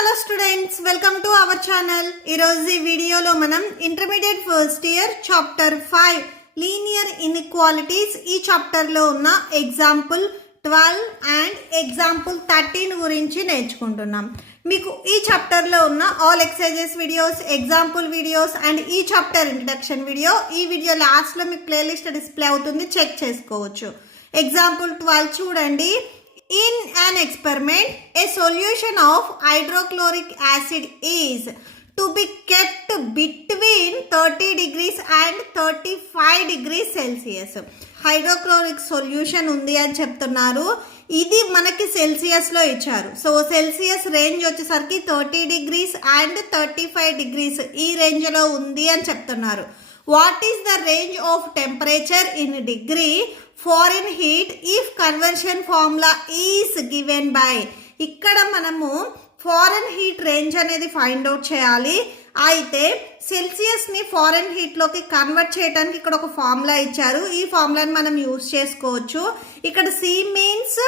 Hello students, welcome to our channel. ఈరోజు ఈ వీడియోలో మనం intermediate first year chapter 5 linear inequalities ఈ చాప్టర్లో ఉన్న ఎగ్జాంపుల్ 12 అండ్ ఎగ్జాంపుల్ 13 గురించి నేర్చుకుంటున్నాం. మీకు ఈ చాప్టర్లో ఉన్న all exercises videos, example videos and ఈ చాప్టర్ ఇంట్రడక్షన్ వీడియో ఈ వీడియో లాస్ట్లో మీకు ప్లేలిస్ట్ డిస్ప్లే అవుతుంది, చెక్ చేసుకోవచ్చు. ఎగ్జాంపుల్ 12 చూడండి. In an experiment, a solution of hydrochloric acid is to be kept between 30 degrees and 35 degrees Celsius. Hydrochloric solution ఉంది అని చెప్తున్నారు. ఇది మనకి సెల్సియస్లో ఇచ్చారు. సో సెల్సియస్ రేంజ్ వచ్చేసరికి 30 degrees అండ్ 35 degrees ఈ రేంజ్లో ఉంది అని చెప్తున్నారు. What is the range of temperature in degree foreign heat if conversion formula is given by. ఇక్కడ మనము ఫారెన్ హీట్ రేంజ్ అనేది ఫైండ్ అవుట్ చేయాలి. అయితే సెల్సియస్ని ఫారెన్ హీట్లోకి కన్వర్ట్ చేయడానికి ఇక్కడ ఒక ఫార్ములా ఇచ్చారు. ఈ ఫార్ములాని మనం యూజ్ చేసుకోవచ్చు. ఇక్కడ సి మీన్స్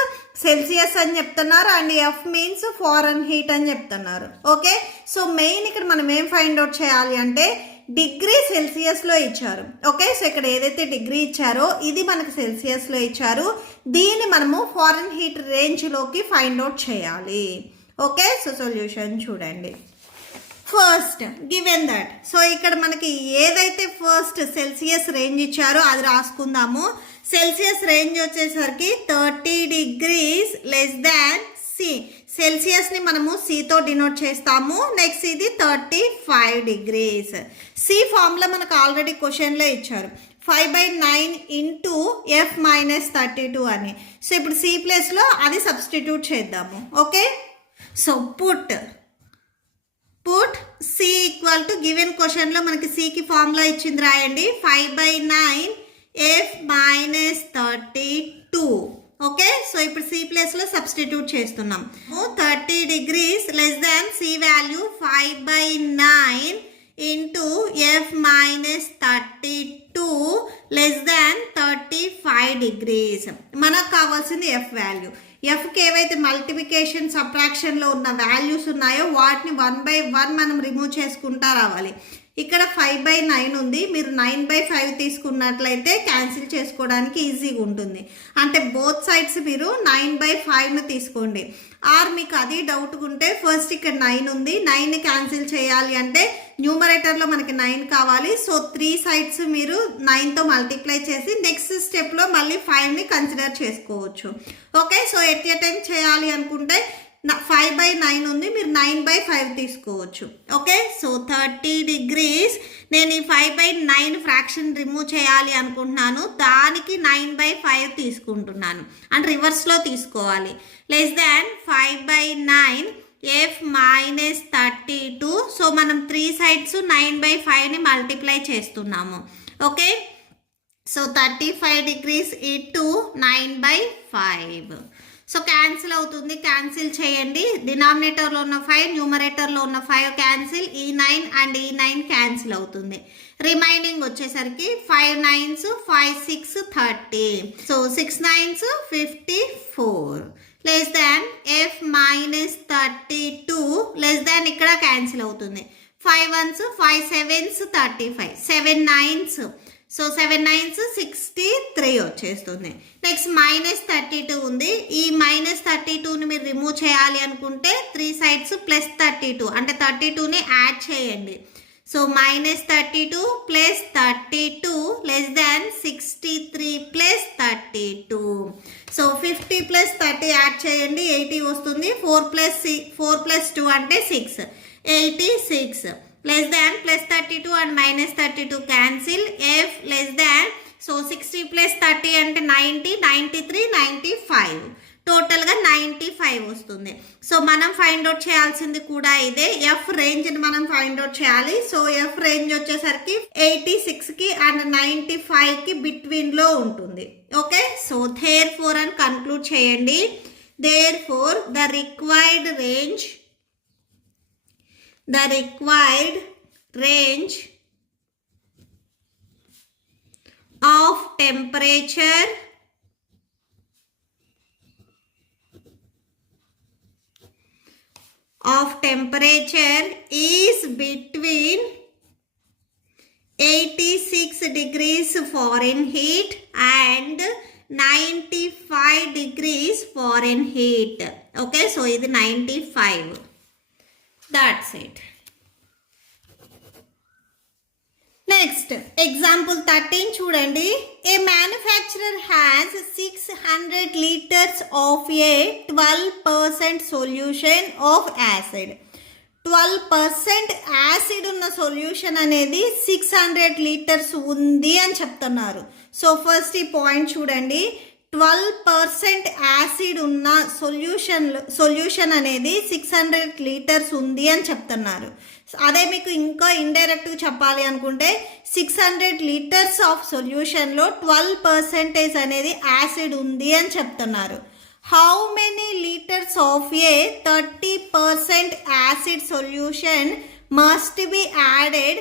సెల్సియస్ అని చెప్తున్నారు and F means foreign heat అని చెప్తున్నారు. ఓకే, సో మెయిన్ ఇక్కడ మనం ఏం ఫైండ్ అవుట్ చేయాలి అంటే డిగ్రీ సెల్సియస్లో ఇచ్చారు. ఓకే, సో ఇక్కడ ఏదైతే డిగ్రీ ఇచ్చారో ఇది మనకు సెల్సియస్లో ఇచ్చారు. దీన్ని మనము ఫారెన్ హీట్ రేంజ్లోకి ఫైండ్ అవుట్ చేయాలి. ఓకే, సో సొల్యూషన్ చూడండి. ఫస్ట్ గివెన్ దట్, సో ఇక్కడ మనకి ఏదైతే ఫస్ట్ సెల్సియస్ రేంజ్ ఇచ్చారో అది రాసుకుందాము. సెల్సియస్ రేంజ్ వచ్చేసరికి 30 degrees లెస్ దాన్ సి. సెల్సియస్ని మనము సితో డినోట్ చేస్తాము. నెక్స్ట్ ఇది 35 degrees. సి ఫార్ములా మనకు ఆల్రెడీ క్వశ్చన్లో ఇచ్చారు, 5/9 ఇంటూ ఎఫ్ మైనస్ 32 అని. సో ఇప్పుడు సి ప్లేస్లో అది సబ్స్టిట్యూట్ చేద్దాము. Okay, so put C equal to given క్వశ్చన్లో మనకి సికి ఫార్ములా ఇచ్చింది రాయండి, 5/9 ఎఫ్ మైనస్ 32. ఓకే, సో ఇప్పుడు సి ప్లేస్లో సబ్స్టిట్యూట్ చేస్తున్నాం. 30 degrees less than C value 5/9 into F minus 32 less than 35 degrees. మనకు కావాల్సింది ఎఫ్ వాల్యూ. ఎఫ్కి ఏవైతే మల్టిప్లికేషన్ సబ్ట్రాక్షన్లో ఉన్న వాల్యూస్ ఉన్నాయో వాటిని 1/1 మనం రిమూవ్ చేసుకుంటా రావాలి. ఇక్కడ 5/9 ఉంది, మీరు 9/5 తీసుకున్నట్లయితే క్యాన్సిల్ చేసుకోవడానికి ఈజీగా ఉంటుంది. అంటే బోత్ సైడ్స్ మీరు 9/5ను తీసుకోండి. ఆర్ మీకు అది డౌట్ ఉంటే ఫస్ట్ ఇక్కడ 9 ఉంది, 9ని క్యాన్సిల్ చేయాలి అంటే న్యూమరేటర్లో మనకి 9 కావాలి. సో 3 సైడ్స్ మీరు 9తో మల్టిప్లై చేసి నెక్స్ట్ స్టెప్లో మళ్ళీ 5ని కన్సిడర్ చేసుకోవచ్చు. Okay, so at a time చేయాలి అనుకుంటే 5/9 ఉంది, మీరు 9/5 తీసుకోవచ్చు. ఓకే, సో 30 degrees నేను ఈ 5/9 ఫ్రాక్షన్ రిమూవ్ చేయాలి అనుకుంటున్నాను, దానికి 9/5 తీసుకుంటున్నాను అంటే రివర్స్లో తీసుకోవాలి. Less than 5/9 F minus 32. So మనం 3 సైడ్స్ 9/5ని మల్టిప్లై చేస్తున్నాము. Okay, so 35 degrees into 9/5. So cancel అవుతుంది, క్యాన్సిల్ చేయండి. డినామినేటర్లో ఉన్న 5, న్యూమరేటర్లో ఉన్న 5 క్యాన్సిల్, ఈ 9 అండ్ ఈ 9 క్యాన్సిల్ అవుతుంది. రిమైనింగ్ వచ్చేసరికి 5 9s 5 6 30. So 6 9s 54 less than F minus 32 less దాన్ ఇక్కడ క్యాన్సిల్ అవుతుంది. 5 1s 5 7s 35, 7 9s. So 7 9s 63 వచ్చేస్తుంది. నెక్స్ట్ మైనస్ 32 ఉంది, ఈ మైనస్ 32ని మీరు రిమూవ్ చేయాలి అనుకుంటే 3 సైడ్స్ ప్లస్ 32 అంటే 32ని యాడ్ చేయండి. సో మైనస్ 32 ప్లస్ 32 లెస్ దాన్ 63 ప్లస్ 32. సో 50 ప్లస్ 30 యాడ్ చేయండి, 80 వస్తుంది. 4 ప్లస్ 2 అంటే 6, 86 less than plus 32 and minus 32 cancel. F less than, so 60 plus 30 అంటే 90, 93, 95, టోటల్గా 95 వస్తుంది. సో మనం ఫైండ్ అవుట్ చేయాల్సింది కూడా ఇదే, ఎఫ్ రేంజ్ని మనం ఫైండ్ అవుట్ చేయాలి. సో ఎఫ్ రేంజ్ వచ్చేసరికి 86కి అండ్ 95కి బిట్వీన్లో ఉంటుంది. ఓకే, సో దేర్ ఫోర్ అని కన్క్లూడ్ చేయండి. Therefore the required range of temperature of temperature is between 86 degrees Fahrenheit and 95 degrees Fahrenheit. Okay, so ఇది 95. That's it. Next, example 13 చూడండి. A manufacturer has 600 liters of a 12% solution of acid. 12% acid ఉన్న solution అనేది 600 litres ఉంది అని చెప్తున్నారు. So first ఈ point చూడండి. 12% acid ఉన్న సొల్యూషన్ అనేది 600 లీటర్స్ ఉంది అని చెప్తున్నారు. అదే మీకు ఇంకా ఇండైరెక్ట్గా చెప్పాలి అనుకుంటే 600 లీటర్స్ ఆఫ్ సొల్యూషన్లో 12% అనేది యాసిడ్ ఉంది అని చెప్తున్నారు. How many liters of a 30% acid solution must be added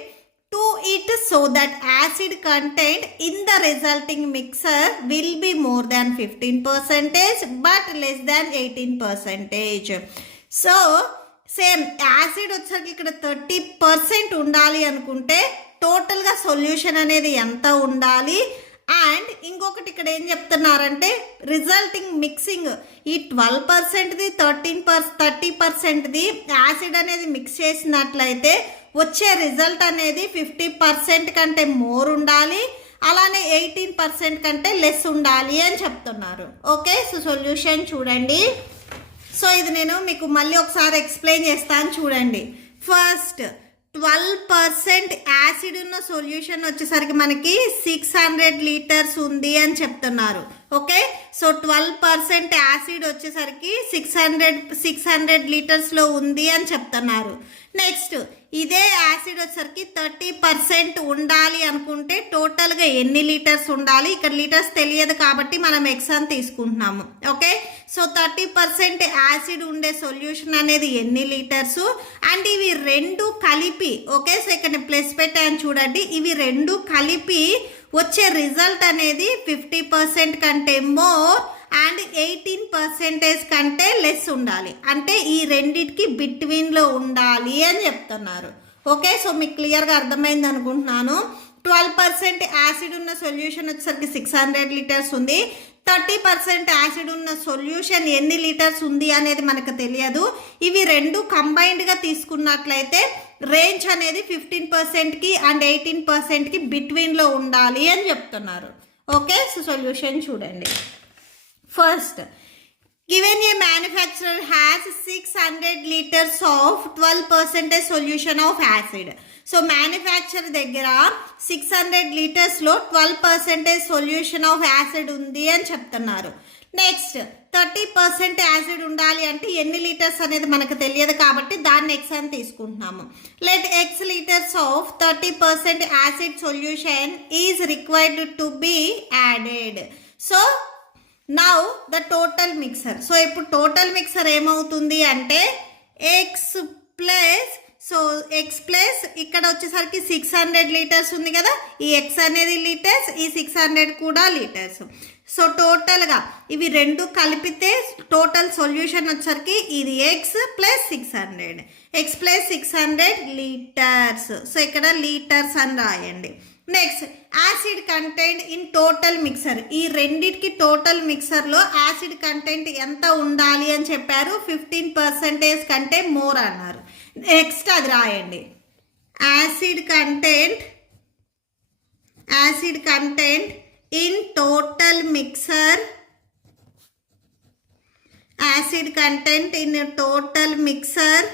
to it so that acid content in the resulting mixture will be more than 15% but less than 18%. So same acid వచ్చేసరికి ఇక్కడ 30% ఉండాలి అనుకుంటే టోటల్గా solution అనేది ఎంత ఉండాలి. And ఇంకొకటి ఇక్కడ ఏం చెప్తున్నారంటే రిజల్టింగ్ మిక్సింగ్ ఈ 12%ది 30%ది యాసిడ్ అనేది మిక్స్ చేసినట్లయితే వచ్చే రిజల్ట్ అనేది 50% కంటే మోర్ ఉండాలి, అలానే 18% కంటే లెస్ ఉండాలి అని చెప్తున్నారు. ఓకే, సో సొల్యూషన్ చూడండి. సో ఇది నేను మీకు మళ్ళీ ఒకసారి ఎక్స్ప్లెయిన్ చేస్తాను చూడండి. ఫస్ట్ 12% యాసిడ్ ఉన్న సొల్యూషన్ వచ్చేసరికి మనకి 600 లీటర్స్ ఉంది అని చెప్తున్నారు. ఓకే, సో 12% యాసిడ్ వచ్చేసరికి 600 లీటర్స్లో ఉంది అని చెప్తున్నారు. నెక్స్ట్ ఇదే యాసిడ్ వచ్చేసరికి 30% ఉండాలి అనుకుంటే టోటల్గా ఎన్ని లీటర్స్ ఉండాలి. ఇక్కడ లీటర్స్ తెలియదు కాబట్టి మనం ఎక్స్ అని తీసుకుంటున్నాము. ఓకే, సో 30% యాసిడ్ ఉండే సొల్యూషన్ అనేది ఎన్ని లీటర్స్ అండ్ ఇవి రెండు కలిపి. ఓకే, సో ఇక్కడ ప్లస్ పెట్టాను చూడండి. ఇవి రెండు కలిపి వచ్చే రిజల్ట్ అనేది 50% కంటే మోర్ అండ్ 18% కంటే లెస్ ఉండాలి. అంటే ఈ రెండిటికి బిట్వీన్లో ఉండాలి అని చెప్తున్నారు. ఓకే, సో మీకు క్లియర్గా అర్థమైంది అనుకుంటున్నాను. 12% యాసిడ్ ఉన్న సొల్యూషన్ వచ్చేసరికి 600 లీటర్స్ ఉంది. 30% యాసిడ్ ఉన్న సొల్యూషన్ ఎన్ని లీటర్స్ ఉంది అనేది మనకు తెలియదు. ఇవి రెండు కంబైన్డ్గా తీసుకున్నట్లయితే రేంజ్ అనేది 15%కి అండ్ 18%కి బిట్వీన్లో ఉండాలి అని చెప్తున్నారు. ఓకే, సో సొల్యూషన్ చూడండి. First, given a manufacturer has 600 liters of 12% solution of acid. So manufacture దగ్గర 600 లీటర్స్లో 12% సొల్యూషన్ ఆఫ్ యాసిడ్ ఉంది అని చెప్తున్నారు. నెక్స్ట్ 30% యాసిడ్ ఉండాలి అంటే ఎన్ని లీటర్స్ అనేది మనకు తెలియదు కాబట్టి దాన్ని ఎక్స్ అని తీసుకుంటున్నాము. Let x litres of 30% acid solution is required to be added. So now the total mixer. So ఇప్పుడు టోటల్ మిక్సర్ ఏమవుతుంది అంటే x plus, so x plus ఇక్కడ వచ్చేసరికి 600 లీటర్స్ ఉంది కదా, ఈ ఎక్స్ అనేది లీటర్స్, ఈ 600 కూడా లీటర్స్. సో టోటల్గా ఇవి రెండు కలిపితే టోటల్ సొల్యూషన్ వచ్చేసరికి ఇది X plus 600, X plus 600 litres. So ఇక్కడ లీటర్స్ అని రాయండి. Next acid content in total mixer. ఈ రెండిటికి టోటల్ మిక్సర్లో యాసిడ్ కంటెంట్ ఎంత ఉండాలి అని చెప్పారు. 15% కంటే మోర్ అన్నారు. నెక్స్ట్ అది రాయండి. Acid content in total mixer, acid content in total mixer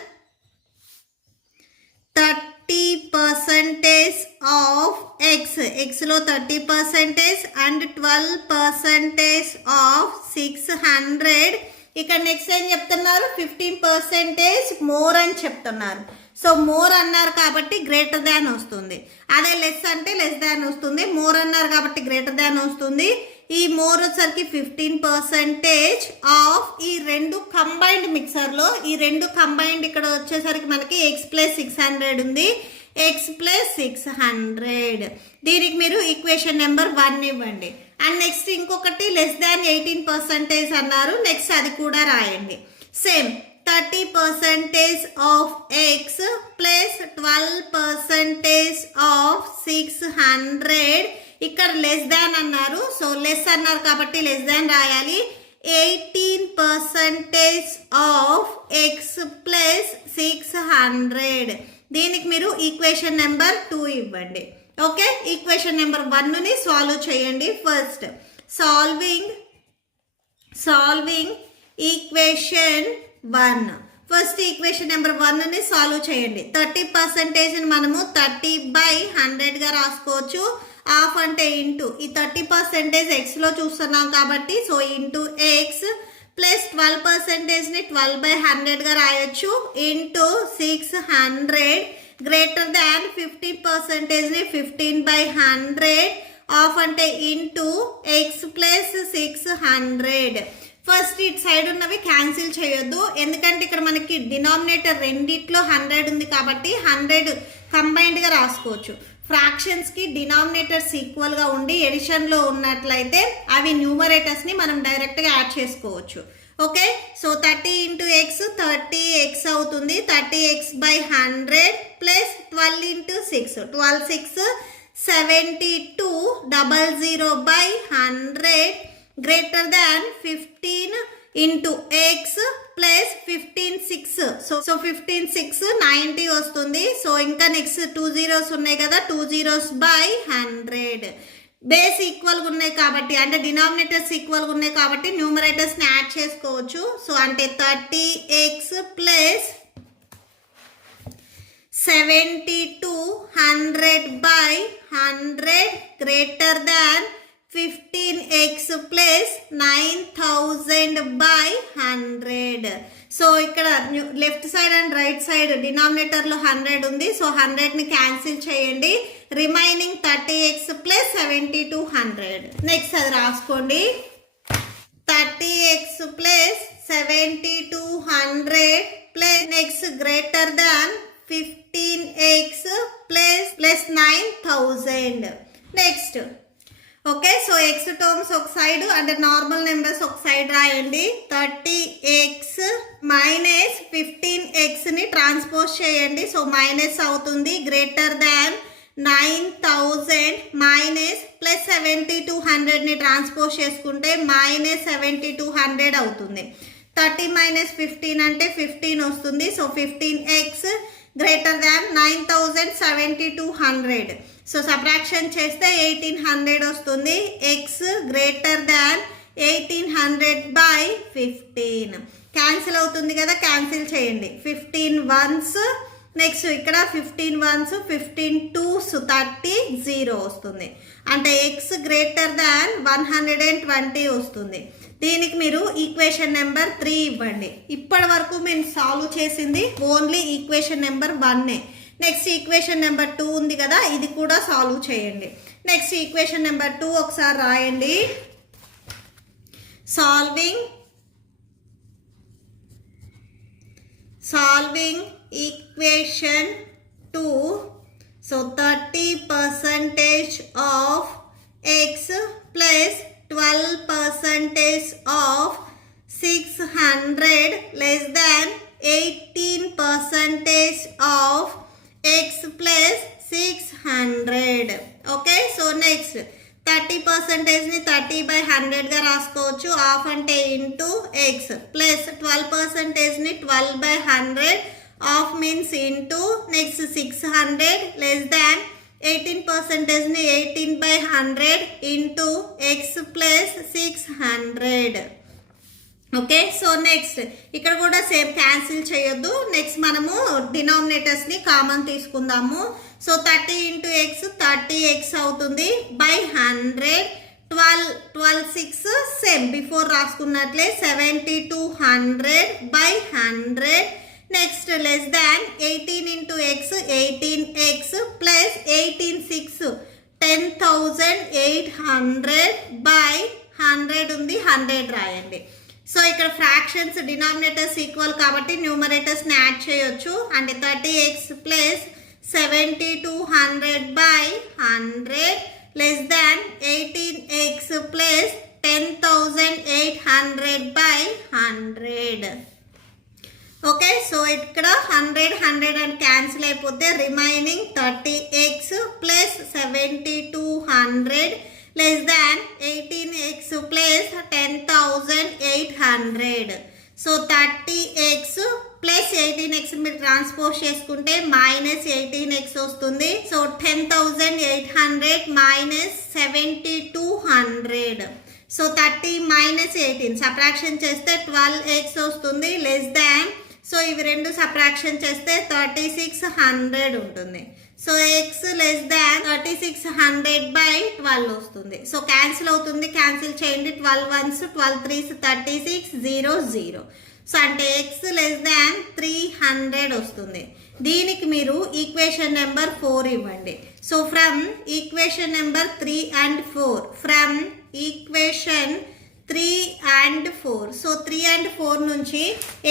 30% of x, ఎక్స్లో 30% అండ్ 12% ఆఫ్ 600. ఇక్కడ నెక్స్ట్ ఏం చెప్తున్నారు, 15% మోర్ అని చెప్తున్నారు. సో మోర్ అన్నారు కాబట్టి గ్రేటర్ దాన్ వస్తుంది, అదే లెస్ అంటే లెస్ దాన్ వస్తుంది. మోర్ అన్నారు కాబట్టి గ్రేటర్ దాన్ వస్తుంది. ఈ మోర్ వచ్చరికి 15% ఆఫ్ ఈ రెండు కంబైన్డ్ మిక్సర్లో, ఈ రెండు కంబైన్డ్ ఇక్కడ వచ్చేసరికి మనకి ఎక్స్ ప్లస్ 600 ఉంది, ఎక్స్ ప్లస్ 600. దీనికి మీరు ఈక్వేషన్ నెంబర్ 1 ఇవ్వండి. అండ్ నెక్స్ట్ ఇంకొకటి లెస్ దాన్ 18% అన్నారు. నెక్స్ట్ అది కూడా రాయండి. Same 30% of x plus 12% of 600. ఇక్కడ లెస్ దాన్ అన్నారు, సో లెస్ అన్నారు కాబట్టి లెస్ దాన్ రాయాలి. 18% ఆఫ్ ఎక్స్ ప్లస్ 600. దీనికి మీరు ఈక్వేషన్ నెంబర్ 2 ఇవ్వండి. ఓకే, ఈక్వేషన్ నెంబర్ 1ని సాల్వ్ చేయండి. First solving equation 1. First equation number 1ని సాల్వ్ చేయండి. 30% మనము 30/100గా రాసుకోవచ్చు. హాఫ్ అంటే ఇంటూ ఈ 30% ఎక్స్లో చూస్తున్నాం కాబట్టి సో ఇంటూ ఎక్స్ ప్లస్ 12%ని 12/100గా రాయొచ్చు ఇంటూ 600 గ్రేటర్ దాన్ 50%ని 15/100 హాఫ్ అంటే ఇంటూ ఎక్స్ ప్లస్ 600. ఫస్ట్ ఇటు సైడ్ ఉన్నవి క్యాన్సిల్ చేయొద్దు, ఎందుకంటే ఇక్కడ మనకి డినామినేటర్ రెండిట్లో 100 ఉంది కాబట్టి 100 కంబైన్డ్గా రాసుకోవచ్చు. ఫ్రాక్షన్స్కి డినామినేటర్స్ ఈక్వల్గా ఉండి ఎడిషన్లో ఉన్నట్లయితే అవి న్యూమరేటర్స్ని మనం డైరెక్ట్గా యాడ్ చేసుకోవచ్చు. Okay, so 30 into x 30x అవుతుంది. 30x/100 plus 12 into 6 12 6 72 00/100 greater than 15 into x plus 15 6. So 15 6 90 వస్తుంది. సో ఇంకా నెక్స్ట్ 2 zeros ఉన్నాయి కదా, 2 zeros/100. బేస్ ఈక్వల్గా ఉన్నాయి కాబట్టి అంటే డినామినేటర్స్ ఈక్వల్గా ఉన్నాయి కాబట్టి న్యూమరేటర్స్ని యాడ్ చేసుకోవచ్చు. సో అంటే 30x plus 72 100/100 greater than 15x plus 9000/100. So ఇక్కడ left side and right side డినామినేటర్లో 100 ఉంది. సో 100ని క్యాన్సిల్ చేయండి. Remaining 30x plus 72 100. నెక్స్ట్ అది రాసుకోండి. 30x plus 72 100 plus next greater than 15x plus 9000. Next okay, so x terms ఒక side అంటే normal numbers ఒక సైడ్ రాయండి. 30x మైనస్ 15xని ట్రాన్స్పోజ్ చేయండి. సో మైనస్ అవుతుంది. Greater than 9000 minus plus 7200ని transpose చేసుకుంటే మైనస్ 7200 అవుతుంది. 30 మైనస్ 15 అంటే 15 వస్తుంది. So 15x greater than 9000 7200. So subtraction చేస్తే 1800 వస్తుంది. X greater than 1800/15. క్యాన్సిల్ అవుతుంది కదా, క్యాన్సిల్ చేయండి. 15 1s నెక్స్ట్ ఇక్కడ 15 1s 15 2s 30 0 వస్తుంది. అంటే ఎక్స్ గ్రేటర్ దాన్ 120 వస్తుంది. దీనికి మీరు ఈక్వేషన్ నెంబర్ 3 ఇవ్వండి. ఇప్పటి వరకు మేము సాల్వ్ చేసింది only equation number 1. Next equation number 2 ఉంది కదా, ఇది కూడా సాల్వ్ చేయండి. నెక్స్ట్ ఈక్వేషన్ నెంబర్ 2 ఒకసారి రాయండి. Solving equation 2. So 30% of x plus 12% of 600 less than 18% of x plus 600. Okay, so next 30%ని 30/100గా రాసుకోవచ్చు. హాఫ్ అంటే ఇంటూ ఎక్స్ ప్లస్ 12%ని 12/100 of means into next 600 less than 18%ని 18/100 into x plus 600. Okay, so next ఇక్కడ కూడా same cancel చేయొద్దు. Next మనము డినామినేటర్స్ని కామన్ తీసుకుందాము. సో 30 ఇంటూ ఎక్స్ 30x అవుతుంది బై 100. 12 6 సేమ్ బిఫోర్ రాసుకున్నట్లే 7200/100. Next less than 18 into x 18x plus 18 6 10800/100 ఉంది. 100 రాయండి. సో ఇక్కడ ఫ్రాక్షన్స్ డినామినేటర్స్ ఈక్వల్ కాబట్టి న్యూమరేటర్స్ని యాడ్ చేయొచ్చు. అంటే 30x plus 7200/100 less than 18x plus 10800/100. Okay, so ఇక్కడ 100 అండ్ క్యాన్సిల్ అయిపోతే remaining 30x plus 7200 less than 18x plus 10,800. So 30x plus 18x మీరు transpose చేసుకుంటే మైనస్ 18x వస్తుంది. So 10,800 minus 7,200. So 30 minus 18 subtraction చేస్తే 12x వస్తుంది less than. So ఇవి రెండు subtraction చేస్తే 3600 ఉంటుంది. సో x లెస్ దాన్ 3600/12 వస్తుంది. సో క్యాన్సిల్ అవుతుంది, క్యాన్సిల్ చేయండి. 12 1s 12 3s 36 0 0. సో అంటే x లెస్ దాన్ 300 వస్తుంది. దీనికి మీరు ఈక్వేషన్ నెంబర్ 4 ఇవ్వండి. So from equation number 3 and 4, from equation 3 and 4. So 3 and 4 నుంచి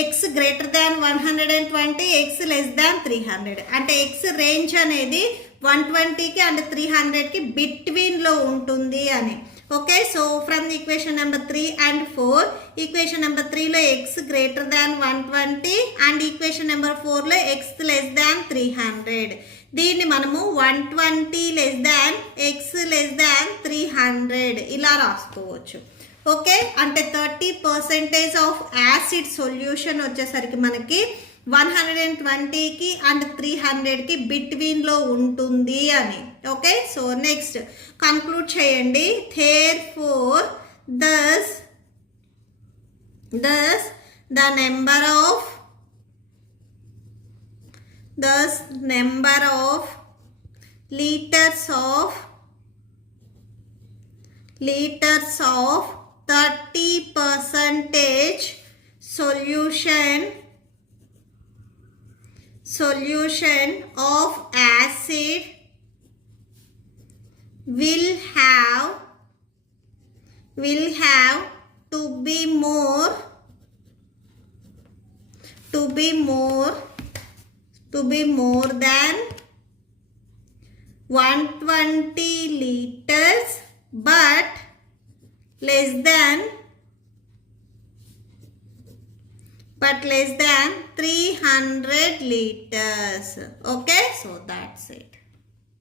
x greater than 120, x less than 300. అంటే x రేంజ్ అనేది 120కి అండ్ 300కి బిట్వీన్లో ఉంటుంది అని. Okay, so from equation number 3 and 4, equation number 3లో x greater than 120 and equation number 4లో x less than 300. దీన్ని మనము 120 less than x less than 300 ఇలా రాసుకోవచ్చు. ఓకే, అంటే 30% ఆఫ్ యాసిడ్ సొల్యూషన్ వచ్చేసరికి మనకి 120కి అండ్ 300కి బిట్వీన్లో ఉంటుంది అని. ఓకే, సో నెక్స్ట్ కన్క్లూడ్ చేయండి. Therefore, thus the number of liters of 30% solution of acid will have to be more than 120 liters but less than 300 liters. Okay, so that's it.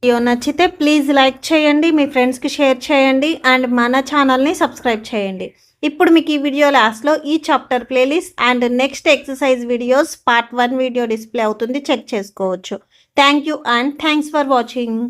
Video నచ్చితే please like చేయండి, మీ ఫ్రెండ్స్కి share చేయండి and మన ఛానల్ని subscribe చేయండి. ఇప్పుడు మీకు ఈ వీడియో లాస్ట్లో ఈ chapter playlist and next exercise videos part 1 video display అవుతుంది, చెక్ చేసుకోవచ్చు. Thank you and thanks for watching.